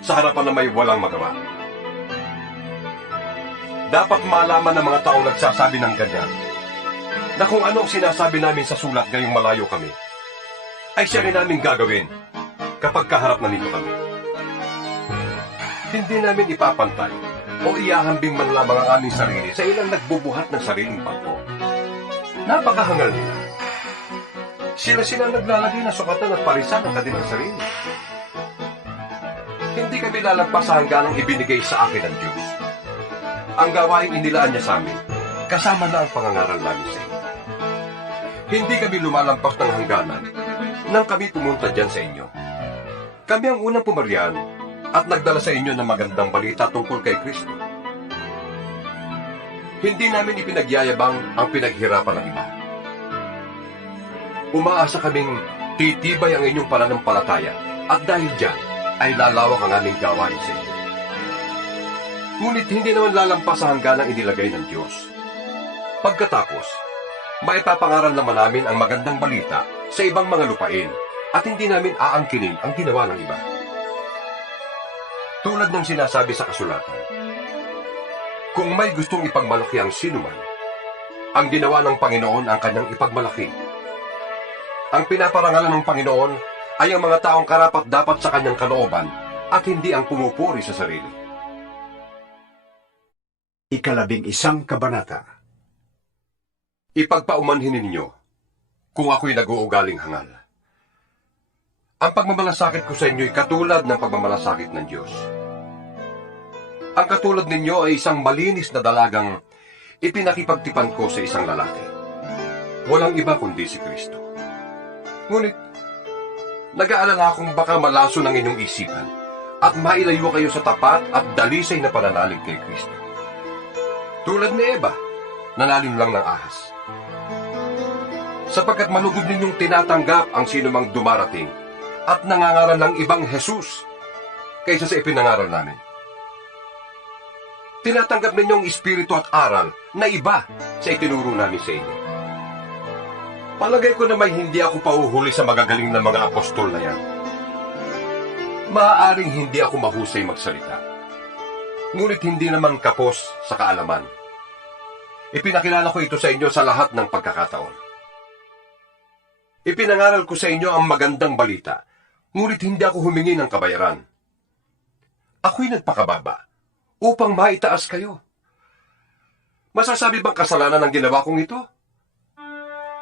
sa harapan na may walang magawa. Dapat malaman ng mga taong nagsasabi ng ganyan, na kung ano ang sinasabi namin sa sulat ngayong malayo kami, ay siya rin namin gagawin kapag kaharap na nito kami. Hindi namin ipapantay o iahambing man lamang ang aming sarili sa ilang nagbubuhat ng sariling pagpo. Napakahangal nila. Sila naglalagay na sukatan at parisan ng kanilang sarili. Hindi kami lalagpas sa hangganang ibinigay sa akin ng Diyos. Ang gawaing inilaan niya sa amin, kasama na ang pangangaral namin sa inyo. Hindi kami lumalampas ng hangganan nang kami pumunta dyan sa inyo. Kami ang unang pumarian at nagdala sa inyo ng magandang balita tungkol kay Kristo. Hindi namin ipinagyayabang ang pinaghirapan ng iba. Umaasa kaming titibay ang inyong pananampalataya at dahil dyan ay lalawak ang aming gawain sa inyo. Ngunit hindi naman lalampas sa hangganang inilagay ng Diyos. Pagkatapos, maipapangaral naman namin ang magandang balita sa ibang mga lupain at hindi namin aangkinin ang ginawa ng iba. Tulad ng sinasabi sa kasulatan, kung may gustong ipagmalaki ang sinuman, ang ginawa ng Panginoon ang kanyang ipagmalaki. Ang pinaparangalan ng Panginoon ay ang mga taong karapat-dapat sa kanyang kalooban at hindi ang pumupuri sa sarili. 11 kabanata. Ipagpaumanhin ninyo kung ako'y nag-uugaling hangal. Ang pagmamalasakit ko sa inyo'y katulad ng pagmamalasakit ng Diyos. Ang katulad ninyo ay isang malinis na dalagang ipinakipagtipan ko sa isang lalaki. Walang iba kundi si Kristo. Ngunit, nag-aalala akong baka malaso ng inyong isipan at mailayo kayo sa tapat at dalisay na pananalig kay Kristo. Tulad ni Eva, nanalim lang ng ahas. Sapagkat malugod ninyong tinatanggap ang sinumang dumarating at nangangaral ng ibang Jesus kaysa sa ipinangaral namin. Tinatanggap ninyong espiritu at aral na iba sa itinuro namin sa inyo. Palagay ko na may hindi ako pauhuli sa magagaling na mga apostol na yan. Maaaring hindi ako mahusay magsalita. Ngunit hindi naman kapos sa kaalaman. Ipinakilala ko ito sa inyo sa lahat ng pagkakataon. Ipinangaral ko sa inyo ang magandang balita, ngunit hindi ako humingi ng kabayaran. Ako'y nagpakababa upang maitaas kayo. Masasabi bang kasalanan ang ginawa kong ito?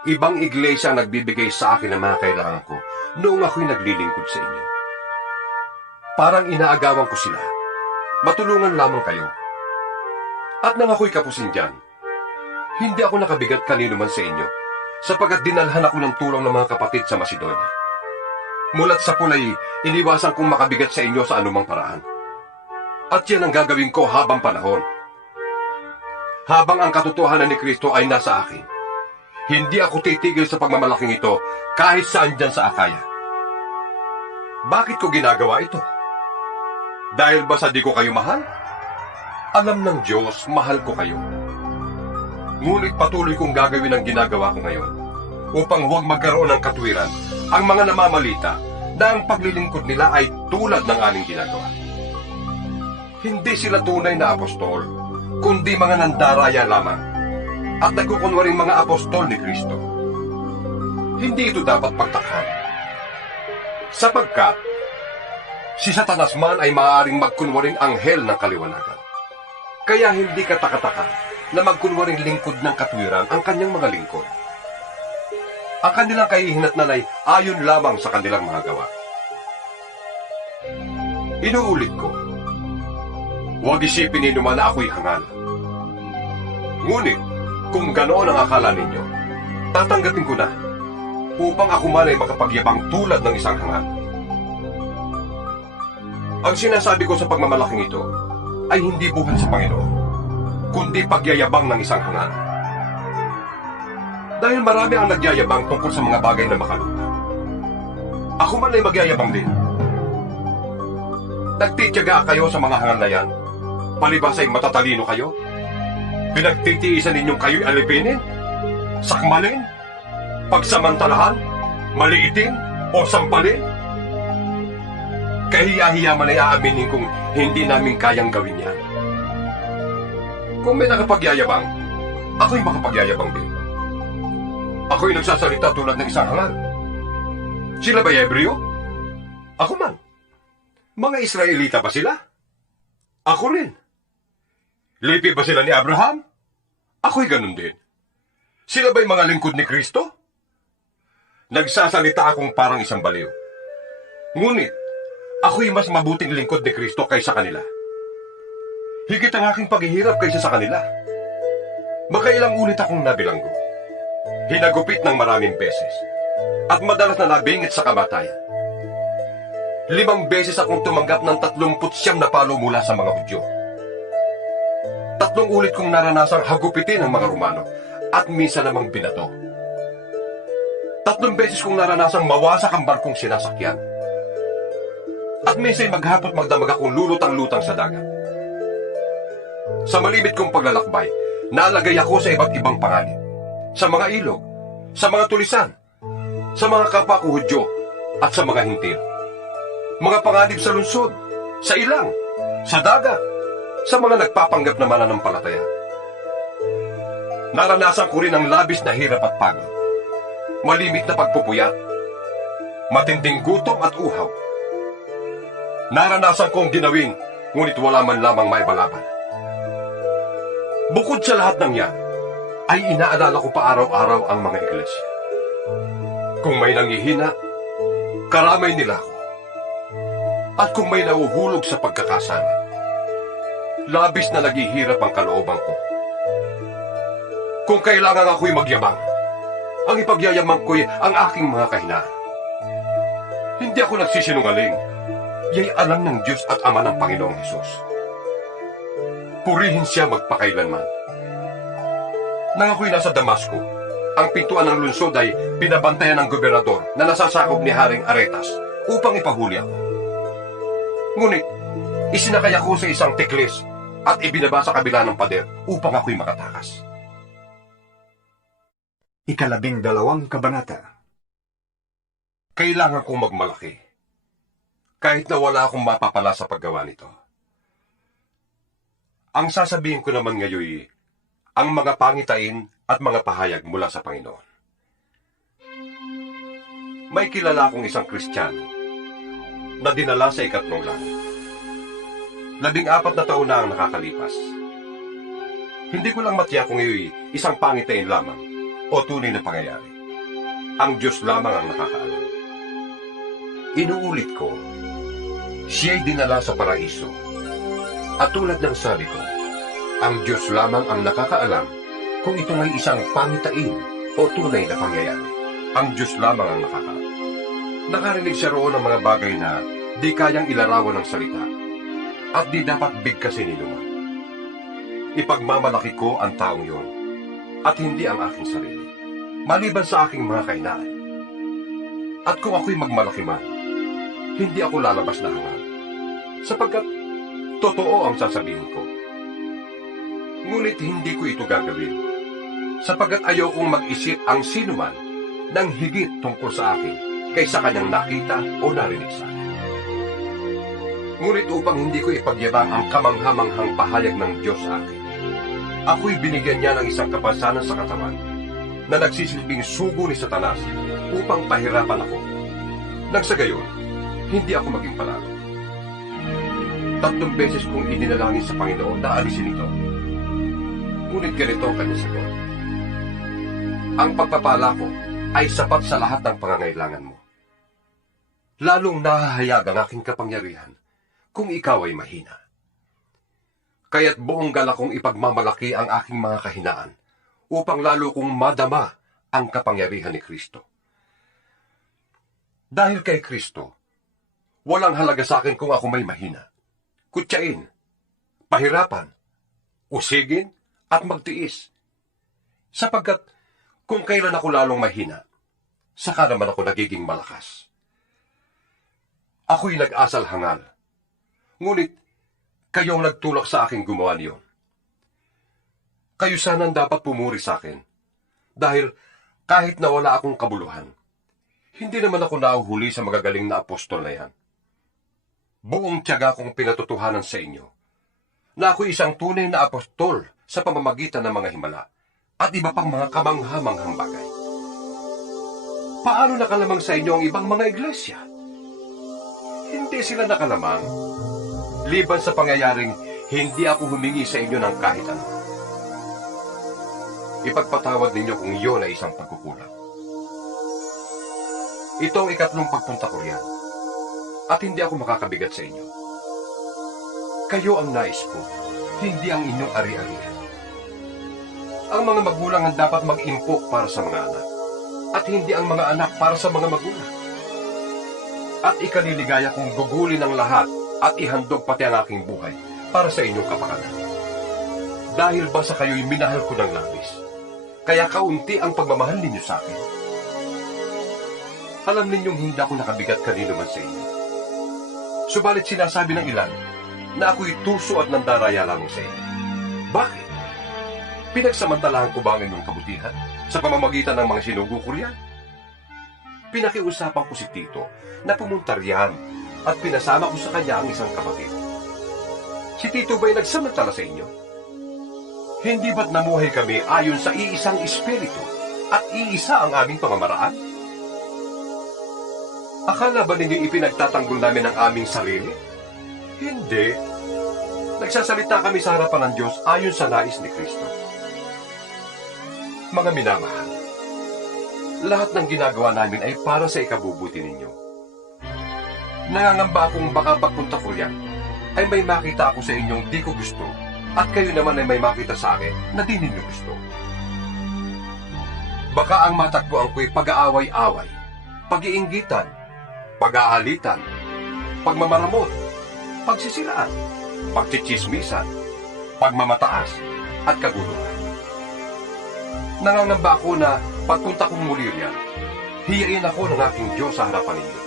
Ibang iglesia ang nagbibigay sa akin ng mga kailangan ko noong ako'y naglilingkod sa inyo. Parang inaagawan ko sila. Matulungan lamang kayo. At nang ako'y kapusin dyan, hindi ako nakabigat kanino man sa inyo, sapagkat dinalhan ako ng tulong ng mga kapatid sa Macedonia. Mulat sa pulay, iniwasan kong makabigat sa inyo sa anumang paraan. At yan ang gagawin ko habang panahon. Habang ang katotohanan ni Kristo ay nasa akin, hindi ako titigil sa pagmamalaking ito kahit saan dyan sa Akaya. Bakit ko ginagawa ito? Dahil ba sa di ko kayo mahal? Alam ng Diyos, mahal ko kayo. Ngunit patuloy kong gagawin ang ginagawa ko ngayon upang huwag magkaroon ng katwiran ang mga namamalita na ang paglilingkod nila ay tulad ng aming ginagawa. Hindi sila tunay na apostol, kundi mga nandaraya lamang at nagkukunwaring mga apostol ni Kristo. Hindi ito dapat pagtakhan. Sapagkat si Satanas man ay maaaring magkunwaring anghel ng kaliwanagan. Kaya hindi katakataka na magkunwaring lingkod ng katwiran ang kanyang mga lingkod. Ang kanilang kahihinatnan ay ayon lamang sa kanilang mga gawa. Inuulit ko, huwag isipin ninyo man na ako'y hangal. Ngunit, kung ganoon ang akala ninyo, tatanggapin ko na upang ako man ay makapagyabang tulad ng isang hangal. Ang sinasabi ko sa pagmamalaking ito ay hindi buhat sa Panginoon, kundi pagyayabang ng isang hangal. Dahil marami ang nagyayabang tungkol sa mga bagay na makalupa. Ako man ay magyayabang din. Nagtitiyaga kayo sa mga hangal na yan, palibas ay matatalino kayo? Pinagtitiisan ninyong kayo'y alipinin, sakmalin, pagsamantalahan, maliitin, o sampalin. Kahiya-hiya man ay aaminin kung hindi namin kayang gawin yan. Kung may nakapagyayabang, ako'y makapagyayabang din. Ako'y nagsasalita tulad ng isang hangal. Sila ba'y Hebreo? Ako man. Mga Israelita ba sila? Ako rin. Lipi ba sila ni Abraham? Ako'y ganun din. Sila ba'y mga lingkod ni Kristo? Nagsasalita akong parang isang baliw. Ngunit, ako'y mas mabuting lingkod ni Kristo kaysa kanila. Higit ang aking paghihirap kaysa sa kanila. Makailang ulit akong nabilanggo. Hinagupit ng maraming beses. At madalas na nabingit sa kamatayan. 5 beses akong tumanggap ng 39 na palo mula sa mga Hudyo. 3 ulit kong naranasang hagupitin ang mga Romano at minsan namang binato. 3 beses kong naranasang mawasak ang barkong sinasakyan. At minsan maghapot magdamag akong lulutang-lutang sa dagat. Sa malimit kong paglalakbay, nalagay ako sa iba't ibang panganib. Sa mga ilog, sa mga tulisan, sa mga kapwa ko Hudyo, at sa mga hintil. Mga panganib sa lungsod, sa ilang, sa dagat, sa mga nagpapanggap na mananampalataya. Naranasan ko rin ang labis na hirap at pagod. Malimit na pagpupuyat, matinding gutom at uhaw. Naranasan kong ginawin, ngunit wala man lamang maibalaban. Bukod sa lahat ng yan, ay inaalala ko pa araw-araw ang mga iglesia. Kung may nanghihina, karamay nila ako. At kung may nauhulog sa pagkakasala, labis na naghihirap ang kalooban ko. Kung kailangan ako'y magyamang, ang ipagyayamang ko'y ang aking mga kahinaan. Hindi ako nagsisinungaling. Ya'y alam ng Diyos at Ama ng Panginoong Hesus. Purihin siya magpakailanman. Nang ako'y nasa Damasco, ang pintuan ng lungsod ay pinabantayan ng gobernador na nasasakop ni Haring Aretas upang ipahuli ako. Ngunit, isinakay ako sa isang tiklis at ibinaba sa kabila ng pader upang ako'y makatakas. 12 kabanata. Kailangan kong magmalaki, kahit na wala akong mapapala sa paggawa nito. Ang sasabihin ko naman ngayon ang mga pangitain at mga pahayag mula sa Panginoon. May kilala akong isang Kristiyano na dinala sa 3 langit. 14 na taon na ang nakakalipas. Hindi ko lang matiyak kung iyo'y isang pangitain lamang o tunay na pangyayari. Ang Diyos lamang ang nakakaalam. Inuulit ko, siya'y dinala sa paraiso. At tulad ng sabi ko, ang Diyos lamang ang nakakaalam kung ito ay isang pangitain o tunay na pangyayari. Ang Diyos lamang ang nakakaalam. Nakarinig siya roon ng mga bagay na di kayang ilarawan ng salita at di dapat bigkasin ni Numan. Ipagmamalaki ko ang taong yon at hindi ang aking sarili, maliban sa aking mga kahinaan. At kung ako'y magmalaki man, hindi ako lalabas na hangal, sapagkat totoo ang sasabihin ko. Ngunit hindi ko ito gagawin, sapagkat ayaw kong mag-isip ang sinuman ng higit tungkol sa akin kaysa kanyang nakita o narinig sa akin. Ngunit upang hindi ko ipagyabang ang kamanghamanghang pahayag ng Diyos sa akin, ako'y binigyan niya ng isang kapansanan sa katawan na nagsisilbing sugo ni Satanas upang pahirapan ako. Nang sa gayon, hindi ako maging palalo. 3 beses kong idinalangin sa Panginoon na alisin ito. Ngunit ganito ang kanyang sagot: ang pagpapala ko ay sapat sa lahat ng pangangailangan mo. Lalong nahahayag ang aking kapangyarihan kung ikaw ay mahina. Kaya't buong galak kong ipagmamalaki ang aking mga kahinaan upang lalo kong madama ang kapangyarihan ni Kristo. Dahil kay Kristo, walang halaga sa akin kung ako may mahina, kutyain, pahirapan, usigin, at magtiis. Sapagkat kung kailan ako lalong mahina, saka naman ako nagiging malakas. Ako'y nag-asal hangal, ngunit kayong nagtulak sa aking gumawa niyon. kayo sana ang dapat pumuri sa akin. Dahil kahit na wala akong kabuluhan, hindi naman ako nahuhuli sa magagaling na apostol na yan. Buong tiyaga kong pinatutuhanan sa inyo na ako isang tunay na apostol sa pamamagitan ng mga himala at iba pang mga kamanghamanghang bagay. Paano nakalamang sa inyo ang ibang mga iglesia? Hindi sila nakalamang. Liban sa pangyayaring hindi ako humingi sa inyo ng kahit ano. Ipagpatawad ninyo kung iyon ay isang pagkukulang. Ito ang ikatlong pagpunta ko riyan. At hindi ako makakabigat sa inyo. Kayo ang nais ko, hindi ang inyong ari-arian. Ang mga magulang ang dapat mag-impok para sa mga anak, at hindi ang mga anak para sa mga magulang. At ikaliligaya kong gugulin ang lahat at ihandog pati ang aking buhay para sa inyong kapakanan. Dahil ba sa kayo'y minahal ko ng labis, kaya kaunti ang pagmamahal ninyo sa akin. Alam ninyong hindi ako nakabigat kanino man sa inyo. Subalit sinasabi ng ilan na ako'y tuso at nandaraya lamang sa inyo. Bakit? Pinagsamantalahan ko ba ang inyong kabutihan sa pamamagitan ng mga sinugo ko riyan? Pinakiusapan ko si Tito na pumunta riyan at pinasama ko sa kanya ang isang kapatid. Si Tito ba'y nagsamantala sa inyo? Hindi ba't namuhay kami ayon sa iisang espiritu at iisa ang aming pamamaraan? Akala ba ninyo ipinagtatanggol namin ang aming sarili? Hindi. Nagsasalita kami sa harapan ng Diyos ayon sa nais ni Kristo. Mga minamahal, lahat ng ginagawa namin ay para sa ikabubuti ninyo. Nangangamba akong baka pagpunta ko yan, ay may makita ako sa inyong di ko gusto, at kayo naman ay may makita sa akin na di ninyo gusto. Baka ang matakbuhan ko'y pag-aaway-away, pag-iinggitan, pag-aalitan, pagmamaramot, pagsisiraan, pagtsitsismisan, pagmamataas, at kaguluhan. Nangangamba ako na pagpunta kong muli riyan, hiyain ako ng aking Diyos sa harapan ninyo.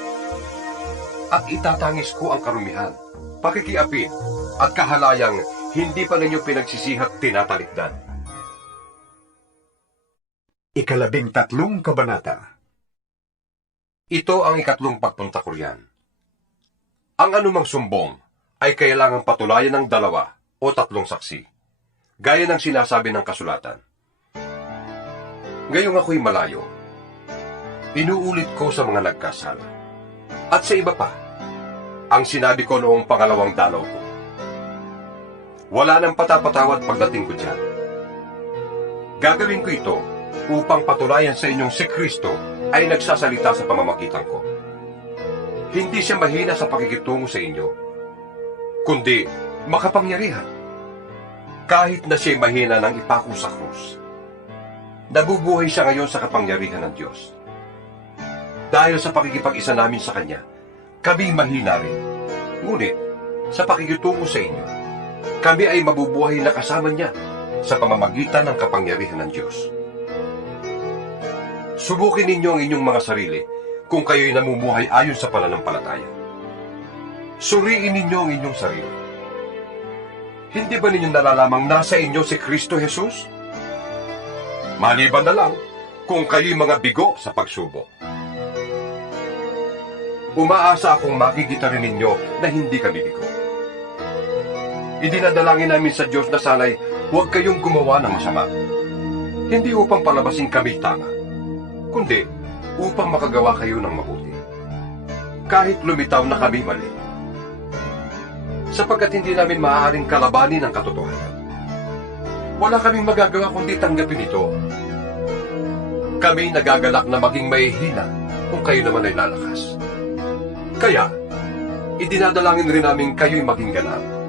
At itatangis ko ang karumihan, pakikiapid, at kahalayang hindi pa ninyo pinagsisihat tinatalikdan. 13 kabanata. Ito ang ikatlong pagpunta ko riyan. Ang anumang sumbong ay kailangang patulayan ng 2 o 3 saksi, gaya ng sinasabi ng kasulatan. Ngayong ako'y malayo, inuulit ko sa mga nagkasala. At sa iba pa, ang sinabi ko noong pangalawang dalaw ko. Wala nang patapatawad pagdating ko dyan. Gagawin ko ito upang patulayan sa inyong si Kristo ay nagsasalita sa pamamagitan ko. Hindi siya mahina sa pakikitungo sa inyo, kundi makapangyarihan. Kahit na siya'y mahina ng ipako sa krus, nabubuhay siya ngayon sa kapangyarihan ng Diyos. Dahil sa pakikipag-isa namin sa Kanya, kami mahina rin. Ngunit, sa pakikitungo sa inyo, kami ay mabubuhay na kasama niya sa pamamagitan ng kapangyarihan ng Diyos. Subukin ninyo ang inyong mga sarili kung kayo'y namumuhay ayon sa pananampalataya. Suriin ninyo ang inyong sarili. Hindi ba ninyo nalalamang nasa inyo si Kristo Jesus? Maliban na lang kung kayo'y mga bigo sa pagsubok. Umaasa akong makikita rin ninyo na hindi kami bigo. Idinadalangin namin sa Diyos na sana'y huwag kayong gumawa ng masama. Hindi upang palabasin kami tama, kundi upang makagawa kayo ng mabuti. Kahit lumitaw na kami mali. Sapagkat hindi namin maaaring kalabanin ang katotohanan. Wala kaming magagawa kundi tanggapin ito. Kami nagagalak na maging mahihina kung kayo naman ay lalakas. Kaya, idinadalangin rin namin kayo'y maging ganap.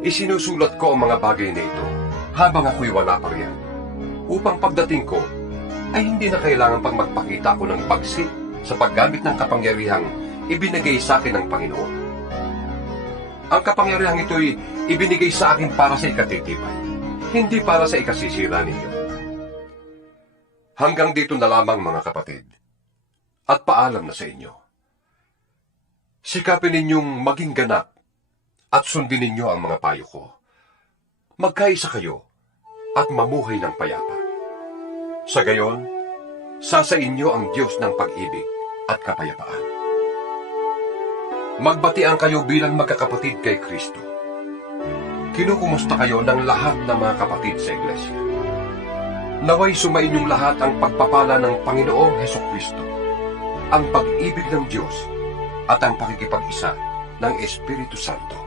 Isinusulat ko ang mga bagay na ito habang ako'y wala pa riyan, upang pagdating ko ay hindi na kailangan pang magpakita ko ng pagsi sa paggamit ng kapangyarihang ibinigay sa akin ng Panginoon. Ang kapangyarihang ito'y ibinigay sa akin para sa ikatitibay, hindi para sa ikasisira ninyo. Hanggang dito na lamang mga kapatid, at paalam na sa inyo. Sikapin ninyong maging ganap at sundin ninyo ang mga payo ko. Magkaisa kayo at mamuhay ng payapa. Sa gayon, sa inyo ang Diyos ng pag-ibig at kapayapaan. Magbatian kayo bilang magkakapatid kay Kristo. Kinukumusta kayo ng lahat ng mga kapatid sa Iglesia. Naway sumainyong lahat ang pagpapala ng Panginoong Hesukristo, ang pag-ibig ng Diyos at ang pakikipag-isa ng Espiritu Santo.